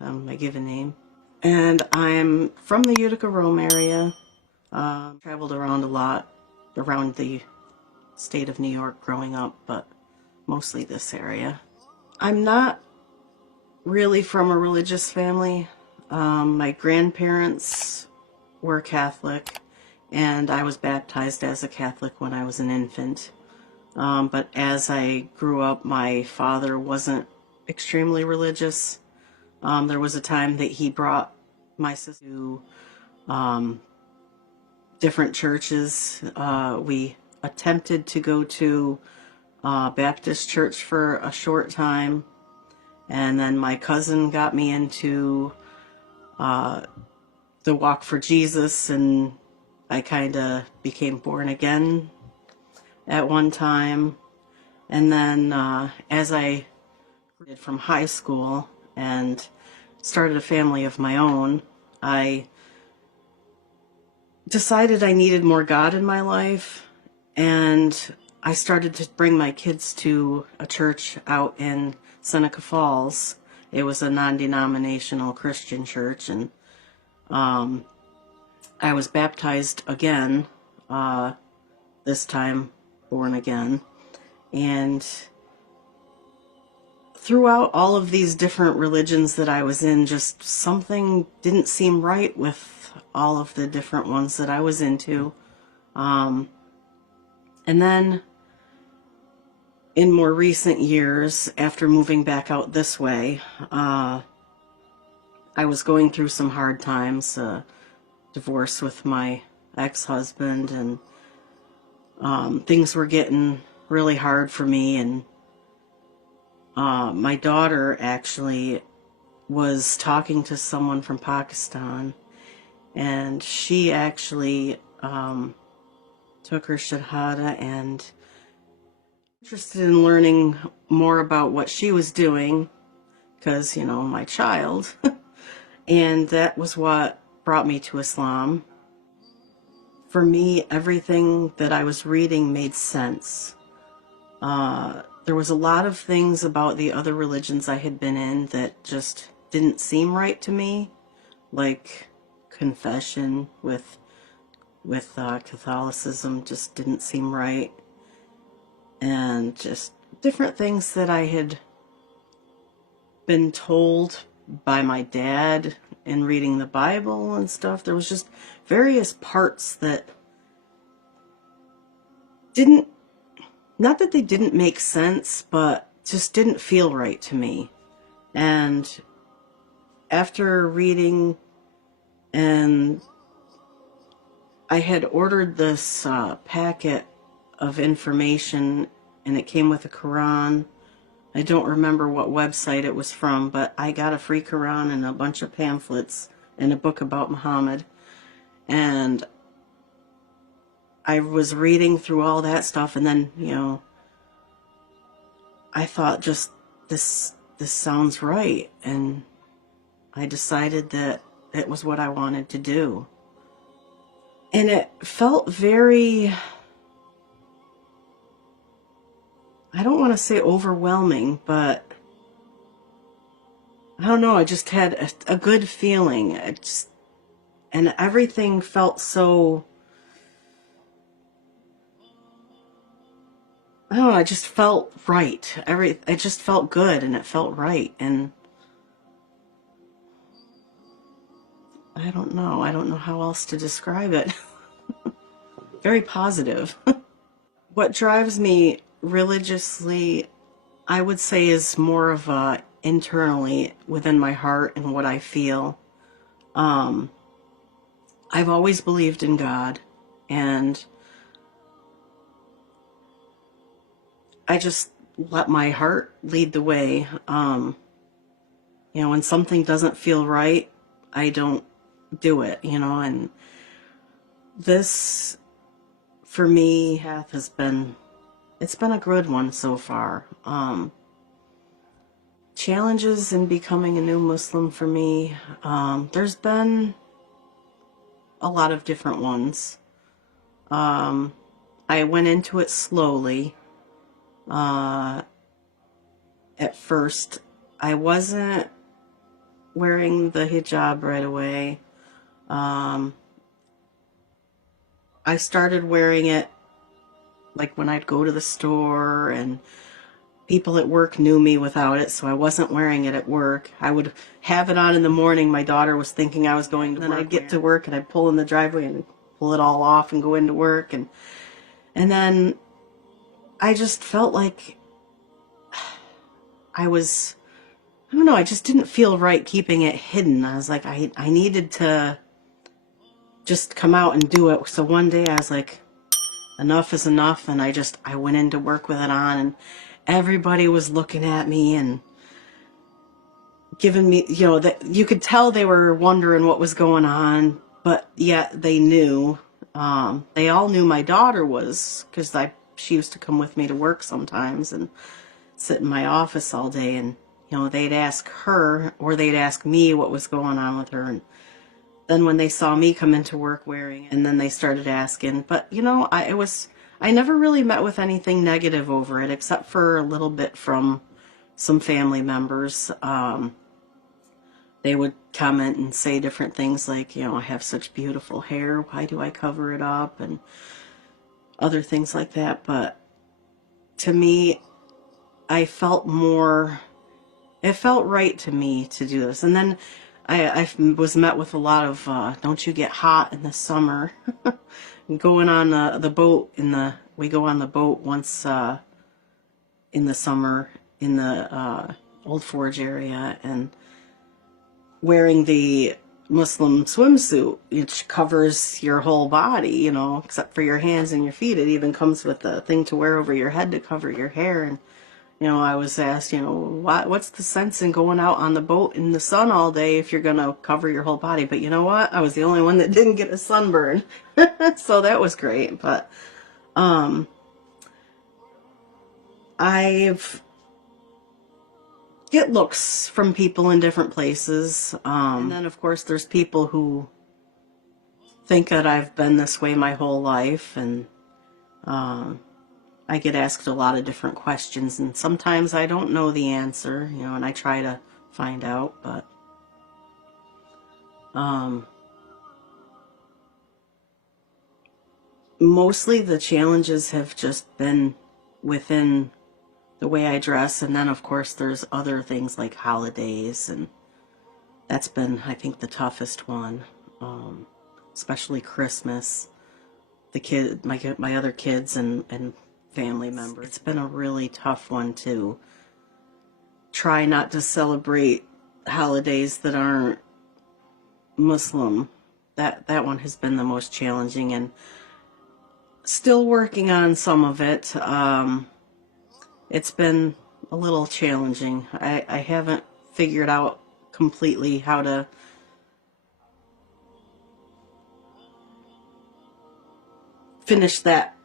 my given name. And I'm from the Utica, Rome area. Traveled around a lot around the state of New York growing up, but mostly this area. I'm not really from a religious family. My grandparents were Catholic, and I was baptized as a Catholic when I was an infant. But as I grew up, my father wasn't extremely religious. There was a time that he brought my sister to different churches. We attempted to go to Baptist church for a short time, and then my cousin got me into the Walk for Jesus, and I kind of became born again at one time. And then as I graduated from high school and started a family of my own, I decided I needed more God in my life, and I started to bring my kids to a church out in Seneca Falls. It was a non-denominational Christian church, and I was baptized again, this time born again. And throughout all of these different religions that I was in, just something didn't seem right with all of the different ones that I was into. And then in more recent years, after moving back out this way, I was going through some hard times, divorce with my ex-husband, and things were getting really hard for me. And my daughter actually was talking to someone from Pakistan, and she actually took her Shahada and interested in learning more about what she was doing, because, you know, my child. And that was what brought me to Islam. For me, everything that I was reading made sense. There was a lot of things about the other religions I had been in that just didn't seem right to me, like confession with Catholicism just didn't seem right, and just different things that I had been told by my dad in reading the Bible and stuff. There was just various parts that didn't, not that they didn't make sense, but just didn't feel right to me. And after reading, and I had ordered this packet of information, and it came with a Quran. I don't remember what website it was from, but I got a free Quran and a bunch of pamphlets and a book about Muhammad. And I was reading through all that stuff, and then, you know, I thought, just this sounds right, and I decided that it was what I wanted to do. And it felt very, I don't want to say overwhelming, but I don't know, I just had a good feeling. And everything felt so, I don't know, I just felt right. It just felt good, and it felt right. And I don't know how else to describe it. Very positive. What drives me religiously, I would say, is more of internally within my heart and what I feel. I've always believed in God, and I just let my heart lead the way. You know, when something doesn't feel right, I don't do it, you know. And this, for me, path has been, it's been a good one so far. Challenges in becoming a new Muslim for me, there's been a lot of different ones. I went into it slowly. At first, I wasn't wearing the hijab right away. I started wearing it like when I'd go to the store, and people at work knew me without it, so I wasn't wearing it at work. I would have it on in the morning. My daughter was thinking I was going to work. Then I'd get to work and I'd pull in the driveway and pull it all off and go into work. And then I just felt like I don't know, I just didn't feel right keeping it hidden. I was like, I needed to just come out and do it. So one day I was like, enough is enough, and I went into work with it on, and everybody was looking at me and giving me, that you could tell they were wondering what was going on, but yet they knew. They all knew my daughter was, because she used to come with me to work sometimes and sit in my office all day, and they'd ask her or they'd ask me what was going on with her. And then when they saw me come into work wearing it, and then they started asking. But I never really met with anything negative over it, except for a little bit from some family members. They would comment and say different things like, I have such beautiful hair, why do I cover it up, and other things like that. But to me, it felt right to me to do this. And then I was met with a lot of, don't you get hot in the summer? Going on the boat we go on the boat once in the summer in the Old Forge area, and wearing the Muslim swimsuit, which covers your whole body, except for your hands and your feet. It even comes with a thing to wear over your head to cover your hair. And I was asked, what's the sense in going out on the boat in the sun all day if you're going to cover your whole body? But you know what? I was the only one that didn't get a sunburn. So that was great. But I've get looks from people in different places. And then, of course, there's people who think that I've been this way my whole life. And I get asked a lot of different questions, and sometimes I don't know the answer, and I try to find out, but mostly the challenges have just been within the way I dress. And then, of course, there's other things like holidays, and that's been, I think, the toughest one, especially Christmas. My other kids and family members. It's been a really tough one to try not to celebrate holidays that aren't Muslim. That one has been the most challenging, and still working on some of it. It's been a little challenging. I haven't figured out completely how to finish that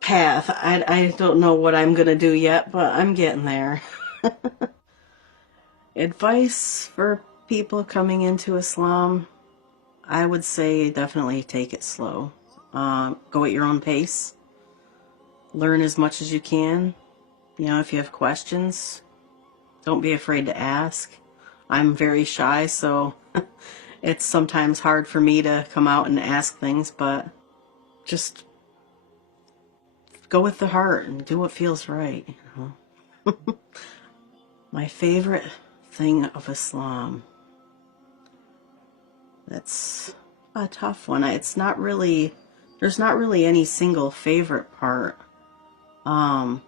path. I don't know what I'm gonna do yet, but I'm getting there. Advice for people coming into Islam, I would say definitely take it slow. Go at your own pace. Learn as much as you can. If you have questions, don't be afraid to ask. I'm very shy, so it's sometimes hard for me to come out and ask things, but just go with the heart and do what feels right. My favorite thing of Islam. That's a tough one. There's not really any single favorite part. A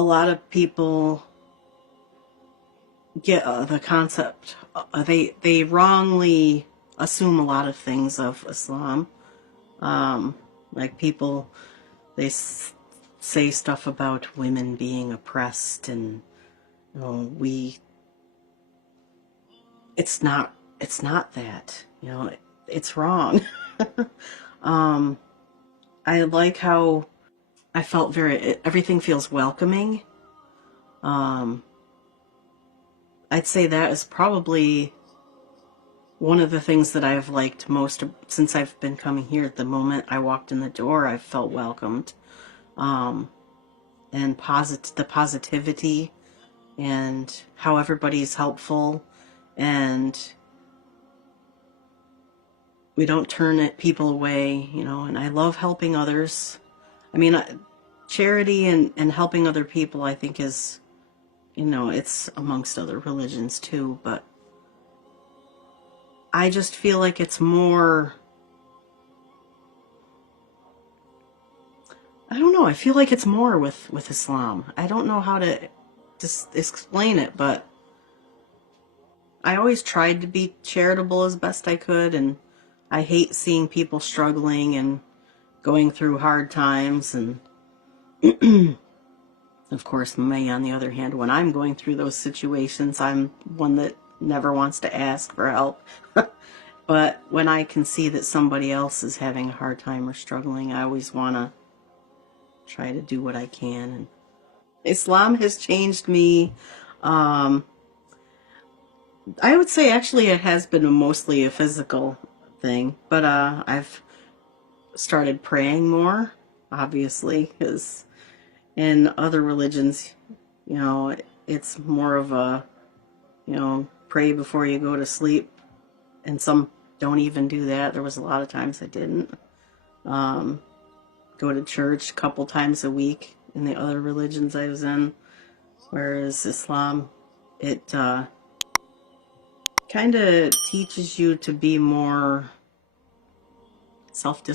lot of people get the concept, they wrongly assume a lot of things of Islam. Like people, they say stuff about women being oppressed, and it's not that, it's wrong. I like how I felt everything feels welcoming. I'd say that is probably one of the things that I've liked most since I've been coming here. At the moment I walked in the door, I felt welcomed. And the positivity and how everybody's helpful, and we don't turn people away, you know, and I love helping others. I mean, charity and helping other people, I think, is, you know, it's amongst other religions too, but I just feel like it's more, I don't know, I feel like it's more with Islam. I don't know how to just explain it, but I always tried to be charitable as best I could, and I hate seeing people struggling and going through hard times. And of course, me, on the other hand, when I'm going through those situations, I'm one that never wants to ask for help. But when I can see that somebody else is having a hard time or struggling, I always want to try to do what I can. And Islam has changed me. Um, I would say actually it has been mostly a physical thing, but I've started praying more, obviously, because in other religions, you know, it's more of a, you know, pray before you go to sleep, and some don't even do that. There was a lot of times I didn't. Um, Go to church a couple times a week in the other religions I was in, whereas Islam, it kind of teaches you to be more self-disciplined.